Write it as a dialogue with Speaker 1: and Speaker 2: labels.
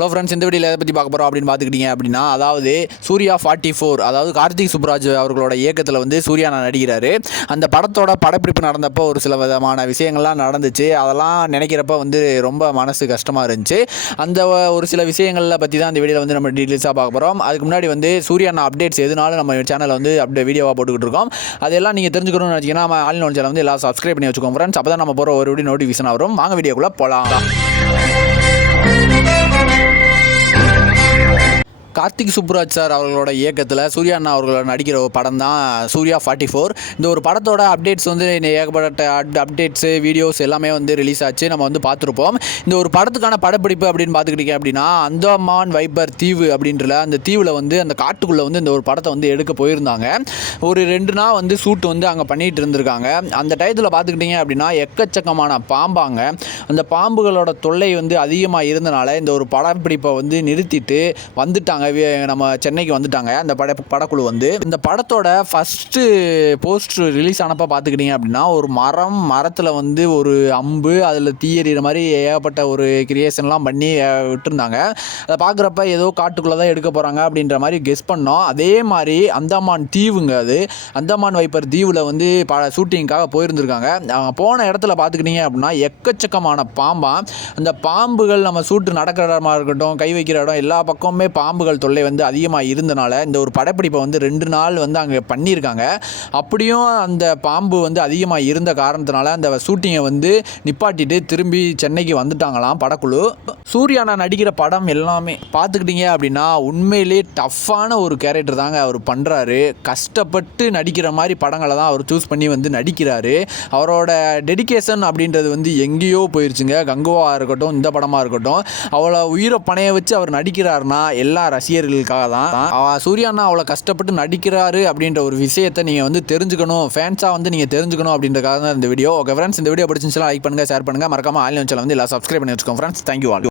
Speaker 1: Hello friends இந்த வீடியோவில் எதை பற்றி பார்க்க போகிறோம் அப்படின்னு பார்த்துக்கிட்டீங்க அப்படின்னா அதாவது சூர்யா ஃபார்ட்டி ஃபோர் அதாவது கார்த்திக் சுப்ராஜ் அவர்களோட இயக்கத்தில் வந்து சூர்யா நான் நடிக்கிறாரு. அந்த படத்தோட படப்பிடிப்பு நடந்தப்போ ஒரு சில விதமான விஷயங்கள்லாம் நடந்துச்சு. அதெல்லாம் நினைக்கிறப்ப வந்து ரொம்ப மனசு கஷ்டமாக இருந்துச்சு. அந்த ஒரு சில விஷயங்களில் பற்றி தான் இந்த வீடியோவில் வந்து நம்ம டீட்டெயில்ஸாக பார்க்க போகிறோம் அதுக்கு முன்னாடி வந்து சூர்யா நான் அப்டேட்ஸ் எதுனாலும் நம்ம சேனலில் வந்து அப்டே வீடியோவாக போட்டுக்கிட்டு இருக்கோம். அதெல்லாம் நீங்கள் தெரிஞ்சுக்கணும்னு நினச்சிங்கன்னா நம்ம ஆல் நோன் சேனல் வந்து எல்லாம் சப்ஸ்கிரைப் பண்ணி வச்சுக்கோங்க ஃப்ரெண்ட்ஸ் அப்போ தான் நம்ம போகிற ஒரு வீடியோ நோட்டிஃபிகேஷன் வரும். வாங்க வீடியோக்குள்ளே போகலாம் கார்த்திக் சுப்ராஜ் சார் அவர்களோட இயக்கத்தில் சூர்யா அண்ணா அவர்களோட நடிக்கிற ஒரு படம் தான் சூர்யா ஃபார்ட்டி ஃபோர் இந்த ஒரு படத்தோட அப்டேட்ஸ் வந்து ஏகப்பட்ட அப்டேட்ஸு வீடியோஸ் எல்லாமே வந்து ரிலீஸ் ஆச்சு. நம்ம வந்து பார்த்துருப்போம். இந்த ஒரு படத்துக்கான படப்பிடிப்பு அப்படின்னு பார்த்துக்கிட்டீங்க அப்படின்னா அந்தமான் வைப்பர் தீவு அப்படின்றல அந்த தீவில் வந்து அந்த காட்டுக்குள்ளே வந்து இந்த ஒரு படத்தை வந்து எடுக்க போயிருந்தாங்க. ஒரு ரெண்டு நாள் வந்து ஷூட் வந்து அங்கே பண்ணிகிட்டு இருந்திருக்காங்க. அந்த டயத்தில் பார்த்துக்கிட்டிங்க அப்படின்னா எக்கச்சக்கமான பாம்பாங்க. அந்த பாம்புகளோட தொல்லை வந்து அதிகமாக இருந்தனால இந்த ஒரு படப்பிடிப்பை வந்து நிறுத்திட்டு வந்துட்டாங்க. நம்ம சென்னைக்கு வந்துட்டாங்க. அந்த பட படக்குழு வந்து. இந்த படத்தோட ஃபஸ்ட்டு போஸ்ட் ரிலீஸ் ஆனப்போ பார்த்துக்கிட்டிங்க அப்படின்னா ஒரு மரம் மரத்தில் வந்து ஒரு அம்பு அதில் தீயறிகிற மாதிரி ஏகப்பட்ட ஒரு கிரியேஷன்லாம் பண்ணி விட்டுருந்தாங்க. அதை பார்க்குறப்ப ஏதோ காட்டுக்குள்ளே தான் எடுக்க போகிறாங்க அப்படின்ற மாதிரி கெஸ் பண்ணோம். அதே மாதிரி அந்தமான் தீவுங்க அது. அந்தமான் வைப்பர் தீவில் வந்து ப ஷூட்டிங்க்காக போயிருந்திருக்காங்க. அவங்க போன இடத்துல பார்த்துக்கிட்டிங்க அப்படின்னா எக்கச்சக்கமான பாம்பாம் அந்த பாம்புகள் நம்ம சூட்டு நடக்கிற இடமா இருக்கட்டும் கை வைக்கிற இடம் எல்லா பக்கமுமே பாம்புகள் தொல்லை வந்து அதிகமாக இருந்தனால இந்த ஒரு படப்பிடிப்பை வந்து ரெண்டு நாள் வந்து அங்கே பண்ணியிருக்காங்க. அப்படியும் அந்த பாம்பு வந்து அதிகமாக இருந்த காரணத்தினால அந்த ஷூட்டிங்கை வந்து நிப்பாட்டிட்டு திரும்பி சென்னைக்கு வந்துட்டாங்களாம் படக்குழு. சூர்யானா நடிக்கிற படம் எல்லாமே பார்த்துக்கிட்டீங்க அப்படின்னா உண்மையிலே டஃப்பான ஒரு கேரக்டர் தாங்க அவர் பண்ணுறாரு கஷ்டப்பட்டு நடிக்கிற மாதிரி படங்களை தான் அவர் சூஸ் பண்ணி வந்து நடிக்கிறாரு. அவரோட டெடிகேஷன் அப்படின்றது வந்து எங்கேயோ போயிருச்சுங்க. கங்குவாக இருக்கட்டும் இந்த படமாக இருக்கட்டும். அவளை உயிரை பணைய வச்சு அவர் நடிக்கிறாருன்னா எல்லா ரசிகர்களுக்காக தான் அவ- சூர்யாண்ணா அவ்வளோ கஷ்டப்பட்டு நடிக்கிறாரு அப்படின்ற ஒரு விஷயத்தை நீங்கள் வந்து தெரிஞ்சுக்கணும். ஃபேன்ஸாக வந்து நீங்கள் தெரிஞ்சுக்கணும் அப்படின்றக்காக தான் இந்த வீடியோ ஓகே ஃப்ரெண்ட்ஸ் இந்த வீடியோ பிடிச்சிருந்துச்சுன்னா லைக் பண்ணுங்கள் ஷேர் பண்ணுங்கள் மறக்காமல் ஆன்லைன் சேனல் வந்து எல்லாம் சப்ஸ்கிரைப் பண்ணி வச்சுக்கோங்க ஃப்ரெண்ட்ஸ் தேங்க்யூ ஆல்